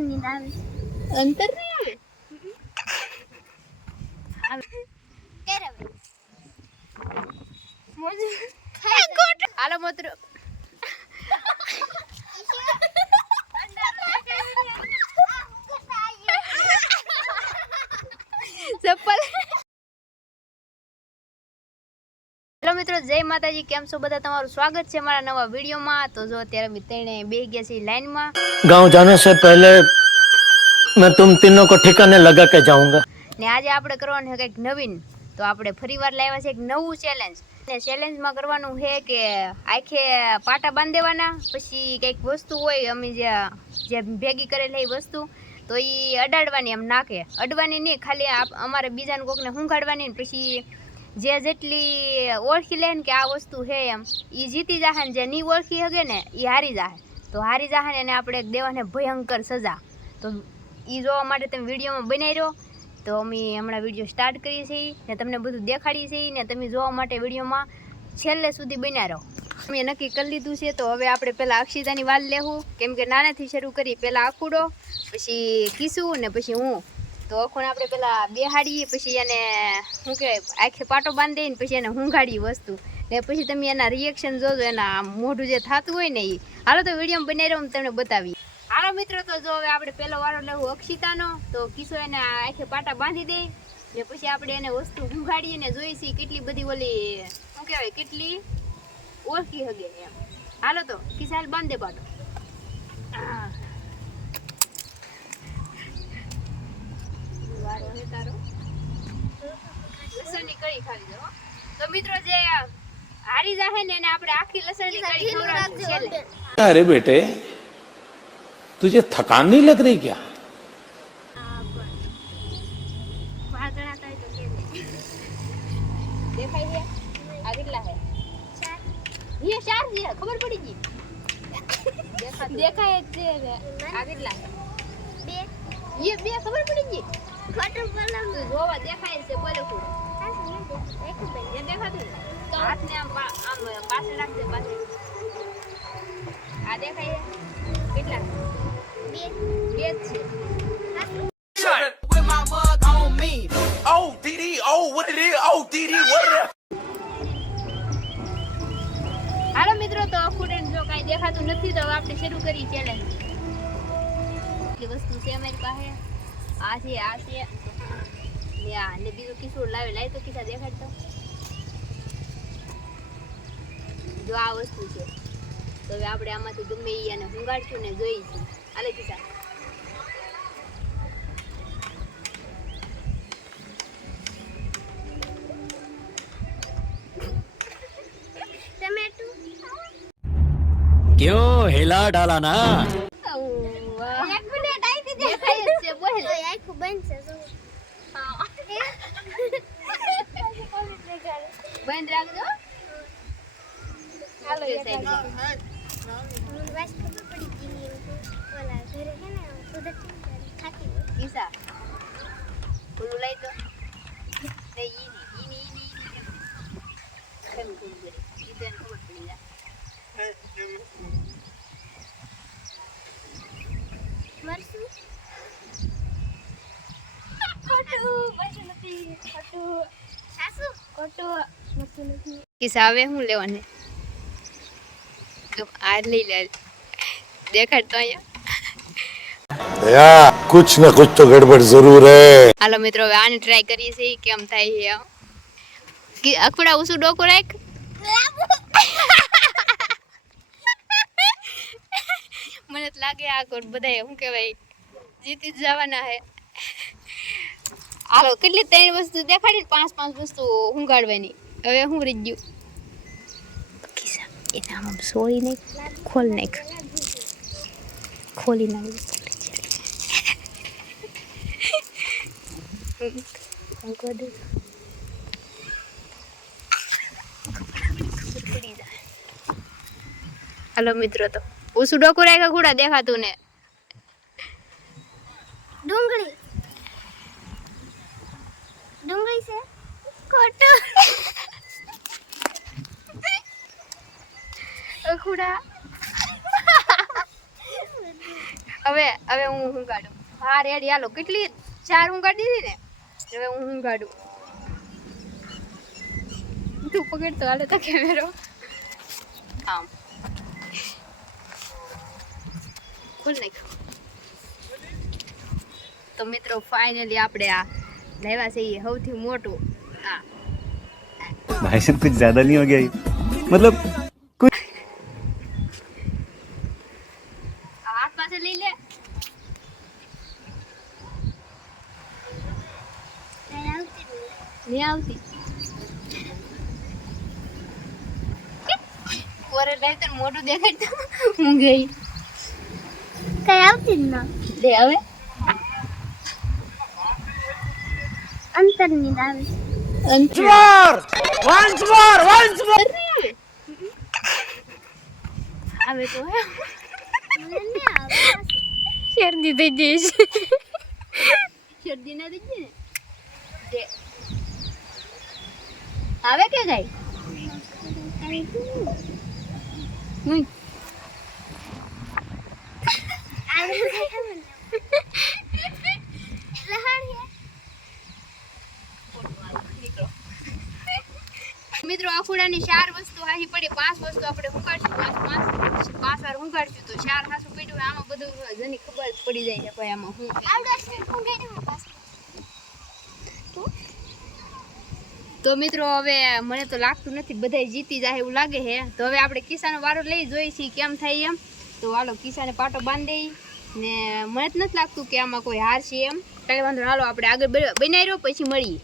અંતર નહીં આવે હાલો મિત્રો ચપ્પલ હેલો મિત્રો જય માતાજી કેમ છો બધા તમારું સ્વાગત છે મારા નવા વિડીયોમાં તો જો અત્યારે અમે ત્રણે બે ગયા છીએ લાઈનમાં गांव जाने से पहले मैं तुम तीनों को ठिकाने लगा के जाऊंगा ને આજે આપણે કરવાનું છે કંઈક નવીન તો આપણે ફરીવાર લાવ્યા છે એક નવું ચેલેન્જ ને ચેલેન્જમાં કરવાનું છે કે આખે પાટા બાંધી દેવાના પછી કંઈક વસ્તુ હોય અમે જે ભેગી કરેલી એ વસ્તુ તો એ અડાડવાની એમ નાખે અડવાની નહીં ખાલી અમારે બીજાને કોકને હુંઘાડવાની ને પછી જેટલી ઓળખી લે ને કે આ વસ્તુ છે એમ એ જીતી જાહે ને જે નહીં ઓળખી શકે ને એ હારી જાહે તો હારી જાહે ને એને આપણે દેવાને ભયંકર સજા તો એ જોવા માટે તમે વિડીયોમાં બનાવી રહ્યો તો અમે હમણાં વિડીયો સ્ટાર્ટ કરીએ છીએ ને તમને બધું દેખાડીએ છીએ ને તમે જોવા માટે વિડીયોમાં છેલ્લે સુધી બન્યા રહો અમે નક્કી કરી લીધું છે તો હવે આપણે પહેલાં અક્ષિતાની વાલ લેવું કેમ કે નાનાથી શરૂ કરી પહેલાં આખુડો પછી કીસું ને પછી હું તો અખોને આપણે પહેલાં બેહાડીએ પછી એને શું કહેવાય આખે પાટો બાંધી દઈને પછી એને હુંઘાડીએ વસ્તુ ને પછી તમે એના રિએક્શન જોજો એના મોઢું જે થતું હોય ને એ હાલો તો વિડીયોમાં બનાવી રહ્યો તમને બતાવીએ હાલો મિત્રો તો જો હવે આપણે પહેલો વારો લેવું અક્ષિતાનો તો કિશો એને આખે પાટા બાંધી દે ને પછી આપણે એને વસ્તુ હુંઘાડીએ ને જોઈ છીએ કેટલી બધી ઓલી શું કહેવાય કેટલી ઓળખી હગે એમ હાલો તો કિસાલ બાંધે પાટો વારો હે તારો લસણની કઢી ખાવી દો તો મિત્રો જે હારી જાહે ને એને આપણે આખી લસણની કઢી ખવડાવશું છેલ્લે अरे बेटे तुझे थकान नहीं लग रही क्या દેખાય છે આ કેટલા છે ये 4 છે ખબર પડી ગઈ દેખાય છે આ કેટલા છે 2 ये 2 ખબર પડી ગઈ ખોટું બોલમ જોવા દેખાય છે બોલે ખોટું એ દેખાતું તો હાથને આમ પાસે રાખજે પાસે આ દેખાય છે કેટલા 2 છે with my mug on me. Oh, DD, oh, what it is? Oh, DD, what it is? હાલો મિત્રો તો અખુડેન જો કાંઈ દેખાતું નથી તો આપણે શરૂ કરી ચેલેન્જ એટલી વસ્તુ છે અમારી પાસે આ છે ને આ ને બીજું કિશોર લાવી તો કિસ્સા દેખાડતો જો આ વસ્તુ છે તો હવે આપણે આમાંથી ગમે એ અને હુંગાડશું ને જોઈશું હાલે કિસ્સા क्यों हिला डाला ना એક મિનિટ આઈ દીધી દેખાય જ છે બોલ આખું બંધ છે જો હા બંધ રાખજો હાલો એ સાઈડ મને બસ ખબર પડી ગઈ ઓલા ઘરે છે ને ઉધર ખાતી ઈસા ઓલું લઈ દો ને ઈની કેમ કોણ કરે ઈદન ખબર પડી જાય મરસું ખોટું મરસું નથી ખોટું સાસુ ખોટું મરસું નથી કિસ્સા હવે હું લેવાને આ લઈ લે દેખાડ તો અહીંયા कुछ न कुछ तो गड़बड़ जरूर है હાલો મિત્રો હવે આને ટ્રાય કરીએ છીએ કેમ થાય છે અખુડા ઉસુ ડોકો રાખ મને તો લાગે આ કોટ બધાય શું કહેવાય જીતી જ જવાના હે હાલો કેટલી 3 વસ્તુ દેખાડી 5 વસ્તુ હુંગાડવાની હવે હું રહી ગયું કિસ્સા એના આમ સોળી નાખ ખોલ નાખ ખોલી નાખ હાલો મિત્રો તો ઉસુ ડોકું રાખ્યા ગુડા દેખાતું ને ડુંગળી છે ખોટું અખુડા હવે હું ઊંઘાડું. હા રેડી હાલો. કેટલી 4 ઊંઘાડી દીધી ને, હવે હું ઊંઘાડું. તું પકડતો હાલે તો કેમેરો આમ ખુલ નાખ. તો મિત્રો ફાઇનલી આપણે આ લાવ્યા છે એ સૌથી મોટું. હા भाई साहब कुछ ज्यादा नहीं हो गया ये? मतलब कुछ હાથ પાસે લઈ લે. નહીં આવતી ઓરે લઈ તને મોટું દેખાડતો હું ગઈ કઈ આવતી જ ના દે હવે અંતરની આવે આવે તો હે મને નહીં આવે શરદી થઈ જઈશ. શરદી ના થઈ જાય ને દે આવે કે ગઈ હું મિત્રો આખુડાની 4 વસ્તુ હાહી પડી. 5 વસ્તુ આપણે ઉકાળશું. 5 વાર ઉકાળશું તો 4 હાસુ પડ્યું. આમાં બધું જની ખબર જ પડી જાય છે ભાઈ આમાં હું તો મિત્રો હવે મને તો લાગતું નથી બધાય જીતી જાય એવું લાગે છે. તો હવે આપણે કિસ્સાનો વારો લઈ જોઈ છીએ કેમ થાય એમ. તો હાલો કિસ્સાને પાટો બાંધી ને મને જ નથી લાગતું કે આમાં કોઈ હાર છે એમ. કાંઈ વાંધો હાલો આપણે આગળ બનાવી રહ્યો પછી મળીએ.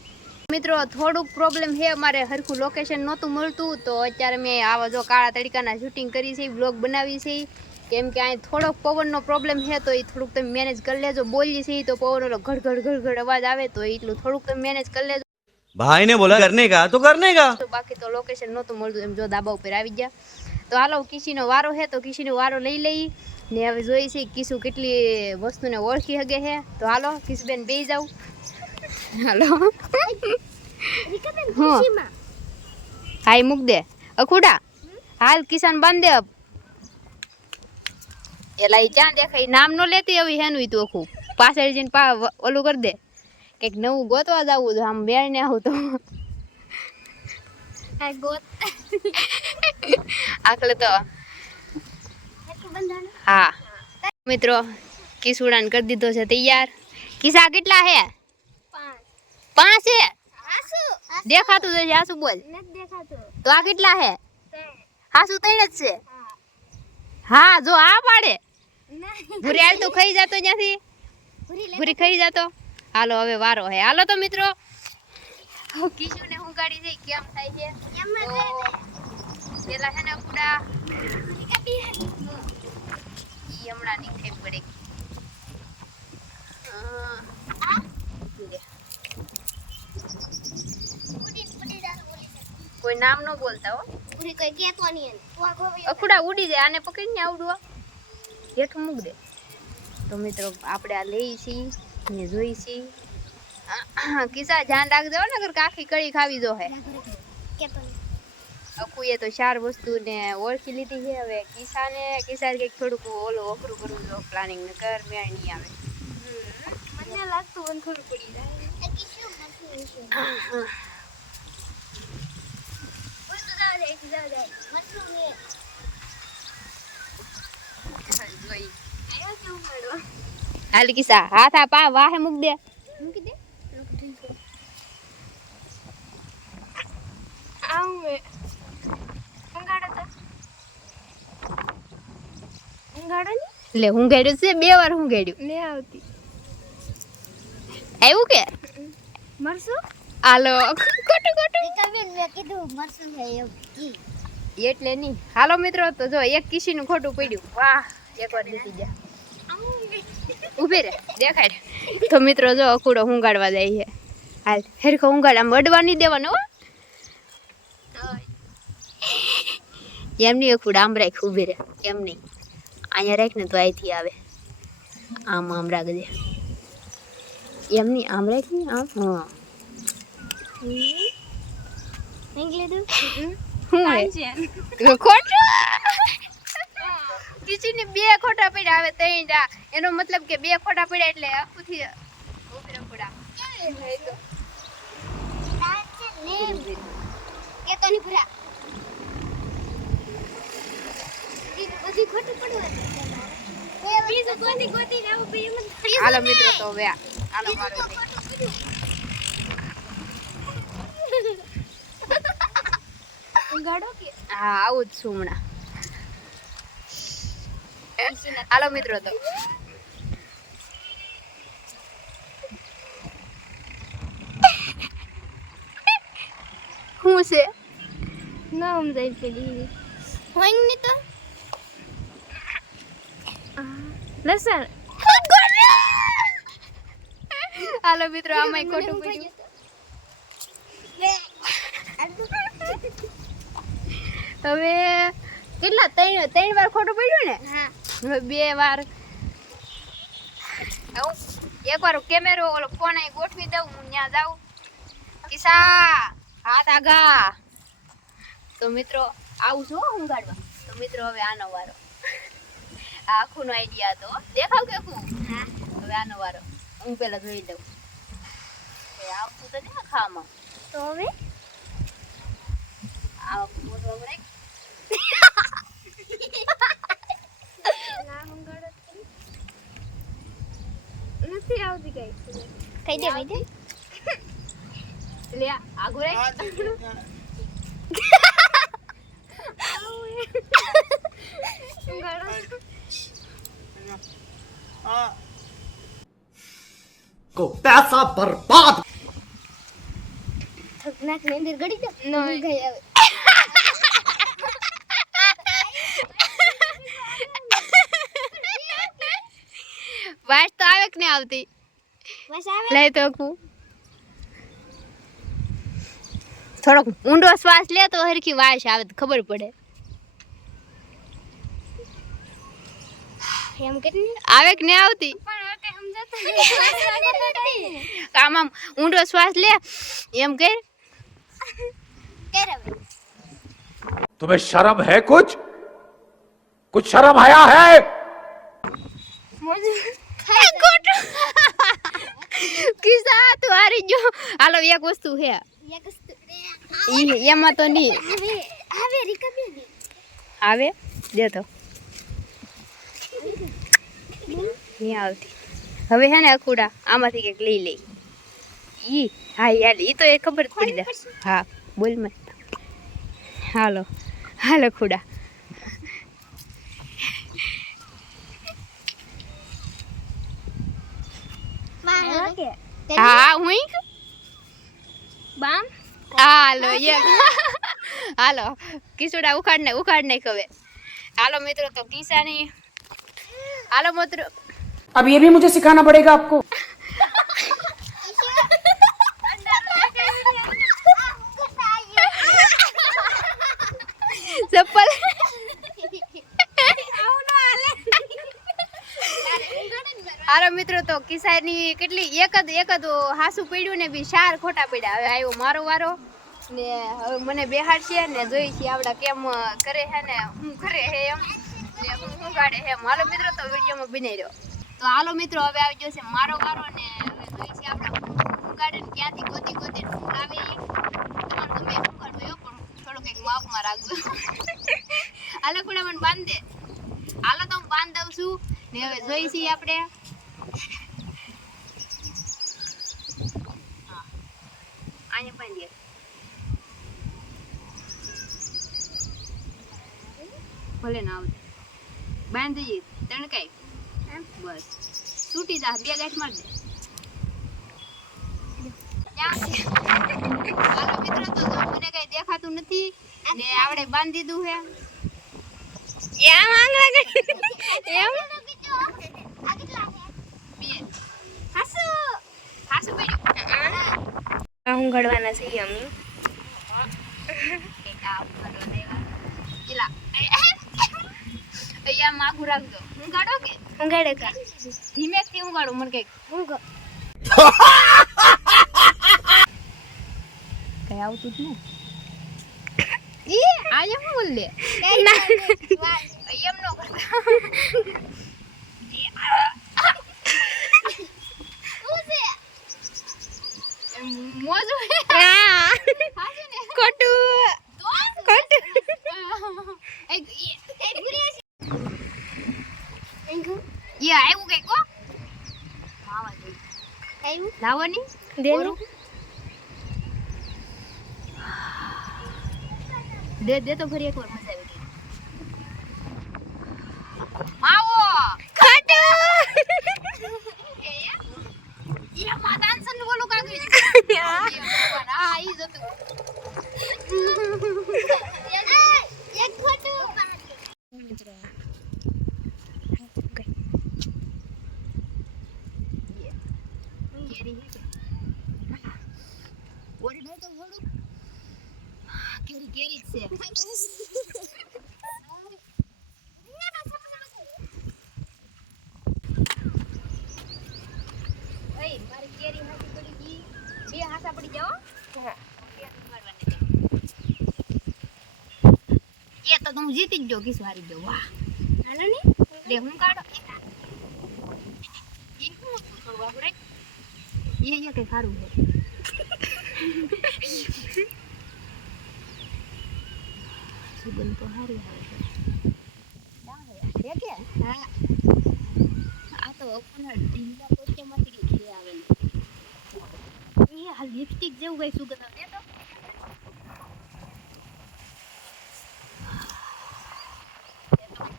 મિત્રો થોડુંક પ્રોબ્લેમ છે અમારે હરખું લોકેશન નહોતું મળતું તો અત્યારે મેં આવા જો કાળા તડકાના શૂટિંગ કરી છે બ્લોગ બનાવી છે કેમ કે અહીં થોડોક પવનનો પ્રોબ્લેમ છે તો એ થોડુંક તમે મેનેજ કરી લેજો. બોલીએ છીએ તો પવનનો ઘડ અવાજ આવે તો એટલું થોડુંક તમે મેનેજ કરી લેજો. भाई ने बोला करने का तो करने का. બાકી તો લોકેશન નહોતું મળતું એમ જો ધાબા ઉપર આવી ગયા. તો હાલો કિસીનો વારો છે તો કિસીનો વારો લઈ લઈ ને હવે જોઈ છે કિસુ કેટલી વસ્તુને ઓળખી શકે છે. તો હાલો કિસબેન બેસી જાવ. હાલો હાઈ મૂક દે અખુડા હાલ કિસાન બાંધ દે. એલા ઈ ક્યાં દેખાય નામ નો લેતી હવે હેનું તું અખું પાછળ જઈને ઓલું કરી દે કંઈક નવું ગોતવા જવું તો આમ બેર ને આવું તો આખલે તો હા મિત્રો કિસુડાને કરી દીધો છે તૈયાર. કિસ્સા કેટલા હે 5 છે દેખાતું છે આસુ બોલ તો આ કેટલા હે આસુ 3 જ છે. હા જો આ પાડે ભૂરી હાલ તો ખાઈ જાતો ત્યાંથી ભૂરી ખાઈ જાતો. હાલો હવે વારો હે. હાલો તો મિત્રો કિશુને હું ગાડી જઈ કેમ થાય છે પેલા છે ને કુડા ઈ હમણાં નીકળે પડે. કોઈ નામ નો બોલતા હો પૂરી કોઈ કેતો નહીં અખુડા ઉડી જાય આને પકડીને આવડવા હેઠું મૂક દે. તો મિત્રો આપણે આ લઈ છીએ ને જોઈ છીએ. કિસ્સા ધ્યાન રાખજો ને અગર કાખી કળી ખાવી જો હે કેતો નહીં અખુએ તો 4 વસ્તુને ઓળખી લીધી છે. હવે કિસ્સાને કંઈક થોડુંક ઓલું અઘરું કરવું જો પ્લાનિંગ ને કર મેળ નહીં આવે. મને લાગતું મને ખબર પડી જાય એ કિશું મસું હાલ કિસ્સા હાથ આ પા વાહે મૂક દે મૂકી દે લે હું ગેડ્યું છે 2 વાર હું ગેડ્યું ને આવતી આવ્યું કે મરસું હાલો ખોટું વિકાબેન મેં કીધું મરસું છે એવું એટલે નહીં. હાલો મિત્રો તો જો એક કિસીનું ખોટું પડ્યું. વાહ એકવાર જીતી જા ઉભી રે દેખાડ. તો મિત્રો જો અખુડો હુંગાડવા જાય છે. હાલ હેરખો હુંગાડ આમ અડવા નહીં દેવાનો હો એમ નહીં અખુડા આમ રાખ ઉભી રે એમ નહીં અહીંયા રાખ ને તો અહીંથી આવે આમ રાખજે એમ નહીં આમ રાખ ને આમ હા નીકળી દઉં હું હે ખોટું ખીચીને 2 ખોટા પડ્યા હવે 3 એનો મતલબ કે 2 ખોટા પડ્યા એટલે આખુંથી ઉભી રખડા કે તો ની પૂરા બધી ખોટું પડવા બીજું ગોતી ને આવું ભાઈ એમ હાલો મિત્રો તો હવે હાલો મારો ગાડો કે હા આવું જ છું હમણાં હાલો મિત્રો તો શું છે ના સમજાય પેલી હોઈંગ ની તો લસણ હાલો મિત્રો આમાંય ખોટું પડ્યું હવે કેટલા 3 વાર ખોટું પડ્યું ને હા હવે 2 વાર એકવાર કેમેરો ઓલો ફોન અહીં ગોઠવી દઉં હું ત્યાં જાઉં કિસા હાથ આગા તો મિત્રો આવું છું હું ગાડવા તો મિત્રો હવે આનો વારો આ આખુંનો આઈડિયા હતો દેખાવ કે હું હા હવે આનો વારો હું પેલા જોઈ દઉં એ આવતું તો નહીં ખાવામાં તો હવે આ મોટો બ્રેક ના હું ગાડો નથી આવતી કઈ કહી દે લે આગુ રે को पैसा बर्बाद નાક ની અંદર ગડી દે નો ગઈ આવે વાસ તો આવે કે નહીં આવતી બસ આવે લે તો કુ થોડોક ઊંડો શ્વાસ લે તો હરખી વાસ આવે તો ખબર પડે એમ કેટલી આવે કે નહીં આવતી પણ હવે કઈ સમજાતું આમ આમ ઊંડો શ્વાસ લે એમ કર કરે હવે तुम्हें शर्म है कुछ शर्म आया है મોજું કિસ્સા તું હારી જો હાલો એક વસ્તુ હે એક વસ્તુ એમાં તો નહીં હવે હવે રીકા બે આવે દે તો નહીં આવતી હવે હે ને અખુડા આમાંથી કંઈક લઈ લઈ ઈ હા યાર ઈ તો એ ખબર જ પડી જાય હા બોલ મેં હાલો હાલો ખુડા માં કે હા હું બામ હાલો એક હાલો કિસુડા ઉખાડ ને હવે હાલો મિત્રો તો કિસાની હાલો મિત્રો अब ये भी मुझे सिखाना पड़ेगा आपको ચપ્પલ હાલો મિત્રો તો કિસાની કેટલી એક જ હાસુ પડ્યું ને બી 4 ખોટા પડ્યા હવે આવ્યો મારો વારો ને હવે મને બેહાડશે ને જોઈ છે આવડા કેમ કરે હે ને હું કરે હે એમ ને હું ગાડે હે હાલો મિત્રો તો વિડીયોમાં બની રહ્યો તો હાલો મિત્રો હવે આવી ગયો છે મારો વારો ને હવે જોઈ છે આપડા હું ગાડે ને ક્યાંથી ગોતી આવે તમારે ગમે હું ગાડો એવો પણ થોડું કંઈક માપમાં રાખજો હાલો કુડા મને બાંધ દે હાલો તો હું બાંધ દઉં છું ને હવે જોઈ છીએ આપણે અહીંયા બાંધીએ ભલે ના આવડે બાંધી દઈએ તણકાઈ બસ તૂટી જા 2 ગાંઠ માર દે હાલો મિત્રો તો જો મને કઈ દેખાતું નથી ને આવડે બાંધી દીધું હે એમ આંગળા ગઈ એમ આ કેટલા છે બે હાસુ હાસુ પડ્યું હું ઘડવાના છે અમે એક આ ઉઘાડો લેવા ચલા અહીંયા માગું રાખજો હું ગાડો કે હું ઘડે કા ધીમેથી હું ગાડું મને કઈક હું કઈ આવતું જ નહીં આજે હું બોલ લે એમ એમ નો કરતા મોજ ખોટું એ આવ્યું કઈ કો લાવવાની દે તો ફરી એકવાર મજા આવી ગઈ માવો એ માતાન સન બોલું કાગરી આ ઈ જતું એક ખોટું કેરી હે ઓરે નો તો વડું કેરી કેરી જ છે ઓય મારી કેરી હાથી પડી ગઈ બે હાથા પડી જાઓ એ તો તું જીતી જ જો કિસ હારી જો વાહ હાલો ને લે હું કાઢો એ હું થોડું બાબુ રે એ કઈ સારું છે સુગંધ તો સારી આવે છે કે હા આ તો અપના ઢીલા પોચેમાંથી કે ઘી આવે એ આ લિપસ્ટિક જેવું કઈ સુગંધ આવે તો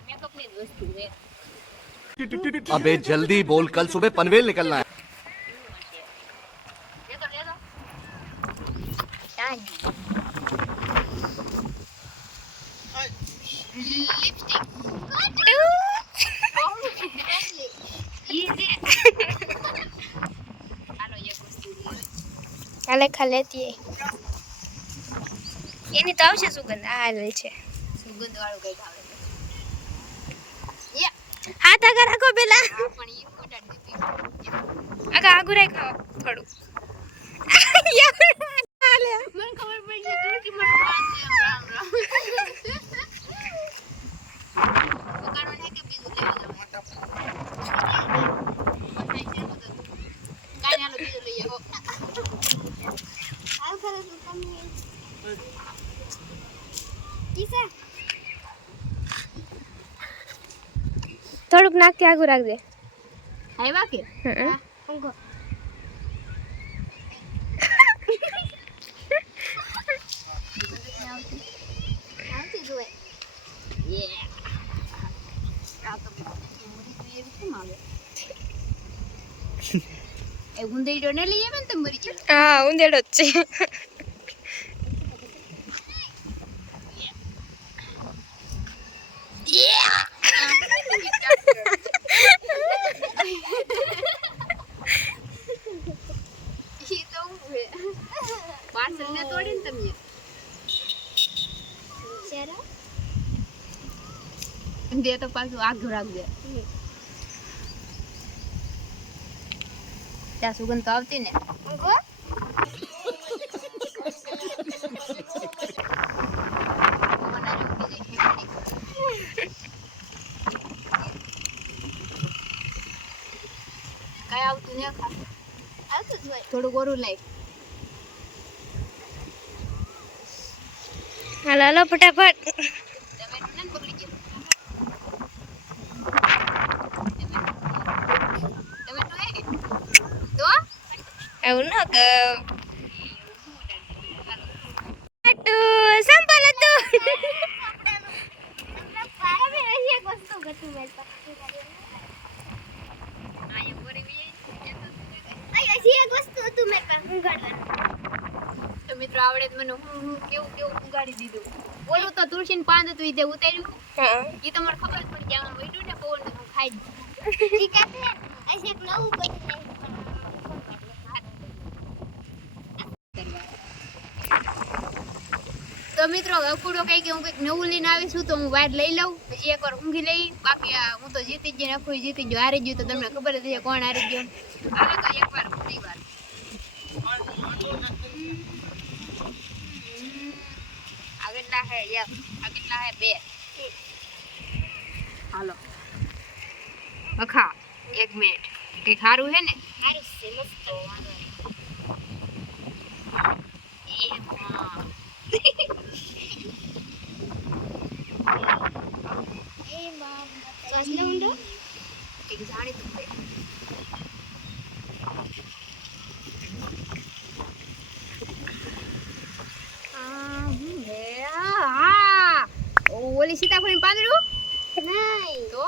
મેકઅપ ની વસ્તુ છે अबे जल्दी बोल कल सुबह पनवेल निकलना है હાલે ખા લેતી એની તો આવશે સુગંધ આ હાલ છે સુગંધ વાળું કઈ આવે હાથ આગળ રાખો પેલા પણ ઈ ઉડાડી દીધી આગળ આગળ રાખ થોડું હાલે મને ખબર પડી છે તુલસી મને પાન છે રામ રામ પકાડો ને કે બીજું લેવા જાવ કાઈ હાલો બીજું લઈ આવો આ કરે તો તમે કિસા થોડુંક નાખથી આગળ રાખજે આવ્યા કે ઊંઘો આવતી જોય યે આ તો મોરી જોઈએ કેમ આવે એ ગુંદેડો ને લઈ આવે ને તો મરી જાય હા ઉંદેડો જ છે ઈ તો હું પાર્સલ ને તોડી ને તમે ચેરો દે તો પાછું આગળ રાખજે ત્યાં સુગંધ તો આવતી ને ઊંઘો કઈ આવતું ને ખા આવતું જોય થોડું ગોરું લઈ હાલો હાલો ફટાફટ ટમેટું ને બગડી ગયું ટમેટું હે કે તો એવું ન કર સંપલ હતું આયા ગોરી બી તો મિત્રો આવડે તો મને હું કેવું કેવું ઉગાડી દીધું ઓલું તો તુલસી પાન હતું ઈ તે ઉતાર્યું ઈ તમારે ખબર જ પડી કે આમાં વૈડું ને પવન હું ખાઈ તો મિત્રો અકુડો કઈ કે હું કઈક નવું લઈને આવીશું તો હું બહાર લઈ લઉં પછી એકવાર ઊંઘી લઈ બાકી હું તો જીતી જ આખું જીતી ગયો હારી ગયું તો તમને ખબર જ છે કોણ હારી ગયો હાલો તો એકવાર ફરી વાર આગળ કેટલા હે એક આ કેટલા હે બે હાલો અખા 1 મિનિટ કઈ ખારું હે ને સારું છે મસ્ત તો વાંધો નહીં એ મામ શ્વાસનો ઊંડો એક જાણીતું હોય ઓલી સીતાફળ પાંદડું નહીં તો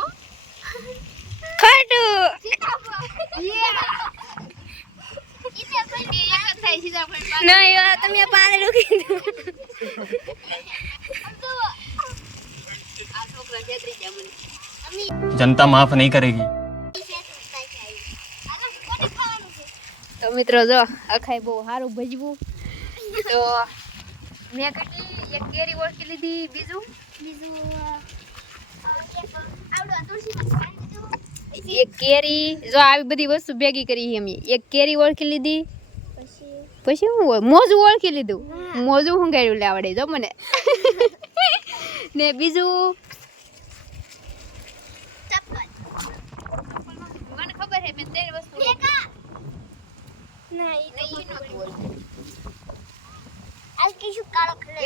ખોટું નહીં તમે પાંદડું કીધું આ છોકરા છેતરી ગયા મને जनता माफ नहीं करेगी તો મિત્રો જો અખાય બહુ સારું ભજવું તો મેં કેટલી એક કેરી ઓળખી લીધી બીજું એક કેરી જો આવી બધી વસ્તુ ભેગી કરી અમે એક કેરી ઓળખી લીધી પછી શું હોય મોજું ઓળખી લીધું મોજું હું ગાડ્યું લે આવડે જો મને ને બીજું મને ખબર હે મેં 3 વસ્તુ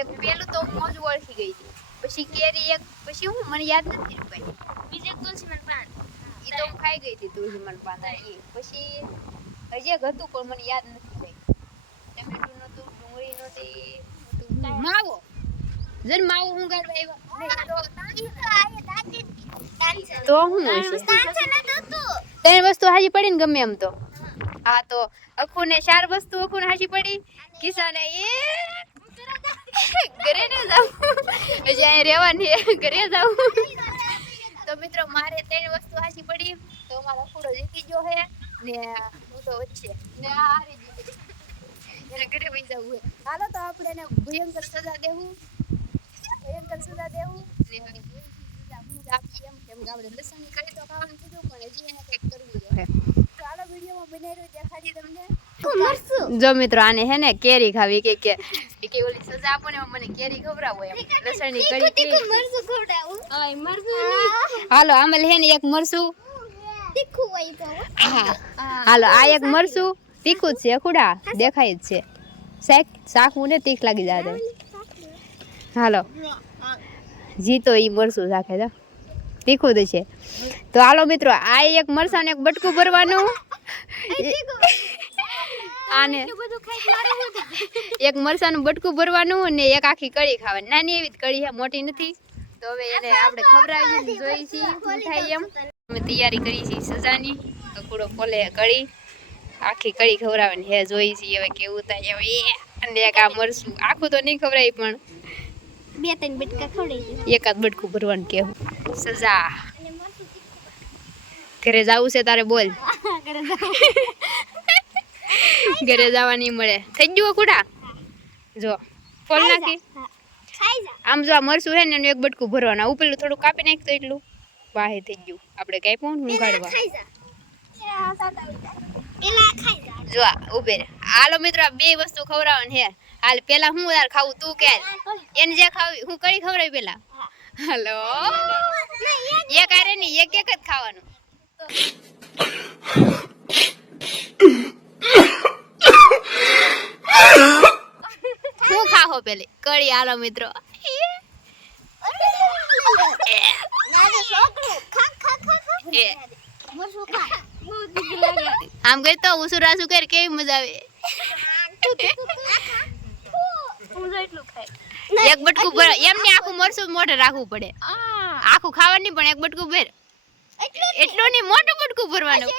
એક પેલું તો મોજ ઓળખી ગઈ હતી પછી કેરી એક પછી હું મને યાદ નથી ભાઈ બીજે તુલસીમન પાન ઈ તો હું ખાઈ ગઈ હતી તુલસીમન પાન ઈ પછી હજી એક હતું પણ મને યાદ નથી ભાઈ ટમેટું નતું ડુંગળી નતી માવો જન માવો હું ગાડવા આવ્યા તો હું ત્રણ વસ્તુ હાજી પડી ને ગમે એમ તો હા તો અખુ ને 4 વસ્તુ અખુ ને હાજી પડી કિસાને એ ઘરે ને જાવ હજી અહીં રહેવાની ઘરે જાવ તો મિત્રો મારે 3 વસ્તુ હાજી પડી તો મારો ફૂડો જીતી ગયો હે ને હું તો વચ્ચે ને આ હારી જીતી એને ઘરે વઈ જવું હે હાલો તો આપણે એને ભયંકર સજા દેવું ને આપી એમ કેમ ગાવડે લસણ કરી તો ખાવાનું કીધું પણ હજી એને કંઈક કરવું જોઈએ તો હાલો વિડીયોમાં બનાવી દેખાડી તમને જો મિત્રો આને હે ને કેરી ખાવી કે ઓલી સજા આપો ને મને કેરી ખવડાવો એમ લસણની કરી મરસું ખવડાવું આય મરસું હાલો આમાં હે ને એક મરસું તીખું હોય તો હા હાલો આ એક મરસું તીખું જ છે ખુડા દેખાય જ છે શાક મને તીખ લાગી જાય હાલો જીતો ઈ મરસું રાખે છે તીખું જ છે તો હાલો મિત્રો આ એક મરસાને એક બટકું ભરવાનું આને એક મરસાનું બટકું ભરવાનું અને એક આખી કળી ખાવાની નાની એવી જ કળી છે મોટી નથી તો હવે એને આપણે ખવડાવી જોઈ છીએ શું થાય એમ અમે તૈયારી કરી છે સજાની કકુડો ફોલે કળી આખી કળી ખવડાવવાની હે જોઈ છીએ હવે કેવું થાય હવે અને એક આ મરસું આખું તો નહીં ખવડાવી પણ 2-3 બટકા ખવડાવી એકાદ બટકું ભરવાનું કેવું સજા ઘરે જવું છે તારે બોલ ઘરે જવા નહીં મળે થઈ ગયું કુડા જો ફોલ નાખી ખાઈ જા આમ જો આ મરસું છે ને એનું એક બટકું ભરવાનું ઉપેલું થોડું કાપી નાખ તો એટલું વાહે થઈ ગયું આપણે કઈ પણ હું કાઢવા ખાઈ જા પેલા ખાઈ જા જો ઉભે રે હાલો મિત્રો આ 2 વસ્તુ ખવડાવવાની હે હાલ પેલા હું યાર ખાવું તું કે એને જે ખાવી હું કડી ખવડાવી પેલા હાલો એક આરે નહીં એક જ ખાવાનું હું ખાહો પેલે કડી હાલો મિત્રો નાનો છોકરો ખા ખા ખા ખા એ મરસું ખા બહુ દીક લાગે આમ ગઈ તો ઉસુરાસુ કર કેવી મજા આવે હું જો એટલું ખાય એક બટકું ભર એમને આખું મરસું મોઢે રાખવું પડે આખું ખાવાનું નહીં પણ એક બટકું ભર એટલું નહીં મોટું બટકું ભરવાનું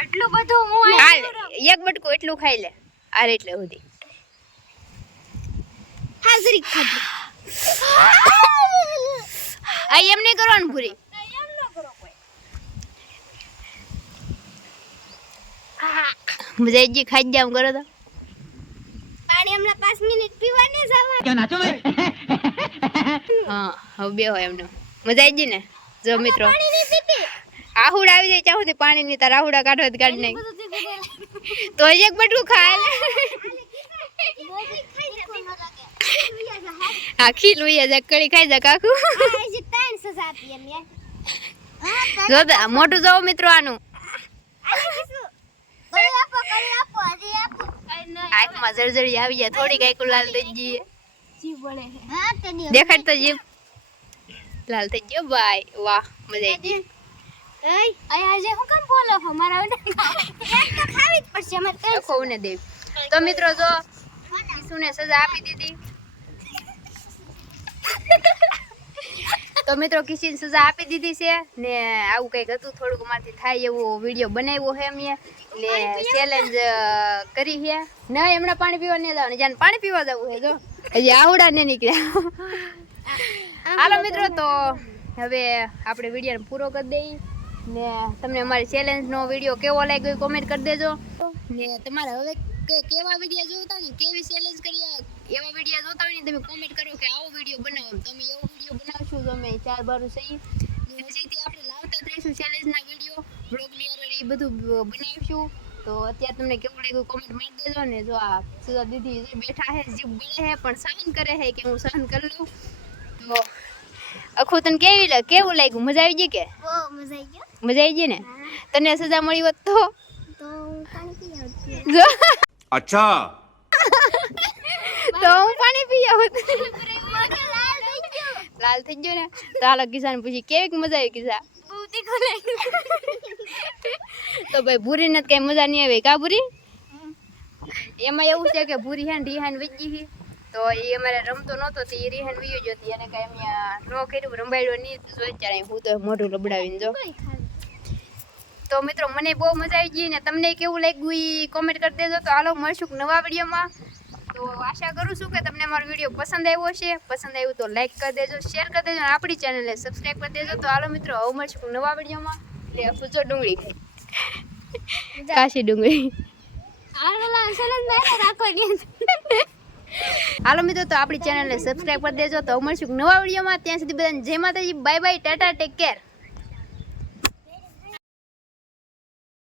એટલું બધું હું હાલ એક બટકું એટલું ખાઈ લે આર એટલે સુધી હાજરી ખાધી આ એમ નહીં કરવાનું પૂરી મજા આવી ખાઈ જાવ કરો તો પાણી હમણાં 5 મિનિટ પીવાને જવા હા હવે બે હોય એમને મજા આવી ને જો મિત્રો પાણી નહીં પીતી આહુડા આવી જાય ત્યાં સુધી પાણી ની તાર આહુડા કાઢવા કાઢી નાખ તો જ એક બટકું ખાય હા ખીલ ઉયા જા કળી ખાઈ જા કાકુ જો મોટું જાવ મિત્રો આનું આંખમાં જળજળી આવી જાય થોડી કઈક લાલ થઈ ગઈ દેખાડ તો જીભ લાલ થઈ ગયો ભાઈ વાહ મજા આવી ગઈ ખોને દેવ તો મિત્રો જો કિશુને સજા આપી દીધી તો મિત્રો કિશીને સજા આપી દીધી છે ને આવું કંઈક હતું થોડુંક મારથી થાય એવો વિડીયો બનાવ્યો છે અમે ને ચેલેન્જ કરી છે ના હમણાં પાણી પીવા નહીં જવાનું જ્યાં પાણી પીવા જવું છે જો હજી આવડા ને નીકળ્યા હાલો મિત્રો તો હવે આપણે વિડીયોને પૂરો કરી દઈએ ને તમને અમારી ચેલેન્જનો વિડીયો કેવો લાગ્યો કોમેન્ટ કરી દેજો ને તમારે હવે કેવા વિડીયો જોતા ને કેવી ચેલેન્જ કરીએ એવા વિડીયો જોતા હોય ને તમે કોમેન્ટ કરો કે આવો વિડીયો બનાવો તમે એવો વિડીયો બનાવશું તો અમે 4 બારું સહી ને હજીથી આપણે લાવતા જ રહીશું ચેલેન્જના વિડીયો બ્લોગ ક્લિયર એ બધું બનાવીશું તો અત્યારે તમને કેવું લાગ્યું કોમેન્ટ મારી દેજો ને જો આ સુધા દીદી બેઠા છે જીભ બળે છે પણ સહન કરે છે કે હું સહન કરી લઉં તો અખુ તને કેવું લાગ્યું મજા આવી ગઈ કે મજા આવી ગઈ ને તને સજા મળી હોત તો જો अच्छा તો હું પાણી પી આવું લાલ થઈ ગયો ને તો હાલો કિસાન પૂછી કેવી મજા આવી કિસા તો ભાઈ ભૂરી ને કઈ મજા નહીં આવે કા ભૂરી એમાં એવું છે કે ભૂરી હે રીહાન વીજી ગઈ તો એ અમારે રમતો નહોતો તો એ રીહાન વીયો જતી અને કઈ અમે નો કર્યું રંબાડ્યો નહીં તો અત્યારે હું તો મોઢું લબડાવીને જો તો મિત્રો મને બહુ મજા આવી ગઈ ને તમને કેવું લાગ્યું એ કોમેન્ટ કરી દેજો તો હાલો મળશું નવા વિડીયોમાં તો આશા કરું છું કે તમને મારો વિડીયો પસંદ આવ્યો હશે પસંદ આવ્યું તો લાઈક કરી દેજો શેર કરી દેજો અને આપણી ચેનલને સબસ્ક્રાઈબ કરી દેજો તો હાલો મિત્રો હવે મળશું નવા વિડીયોમાં એટલે પૂછો ડુંગળી ખાઈ કાશી ડુંગળી હાલો મિત્રો તો આપણી ચેનલને સબસ્ક્રાઈબ કરી દેજો તો મળશું નવા વિડીયોમાં ત્યાં સુધી બધાને જય માતાજી bye bye Tata take care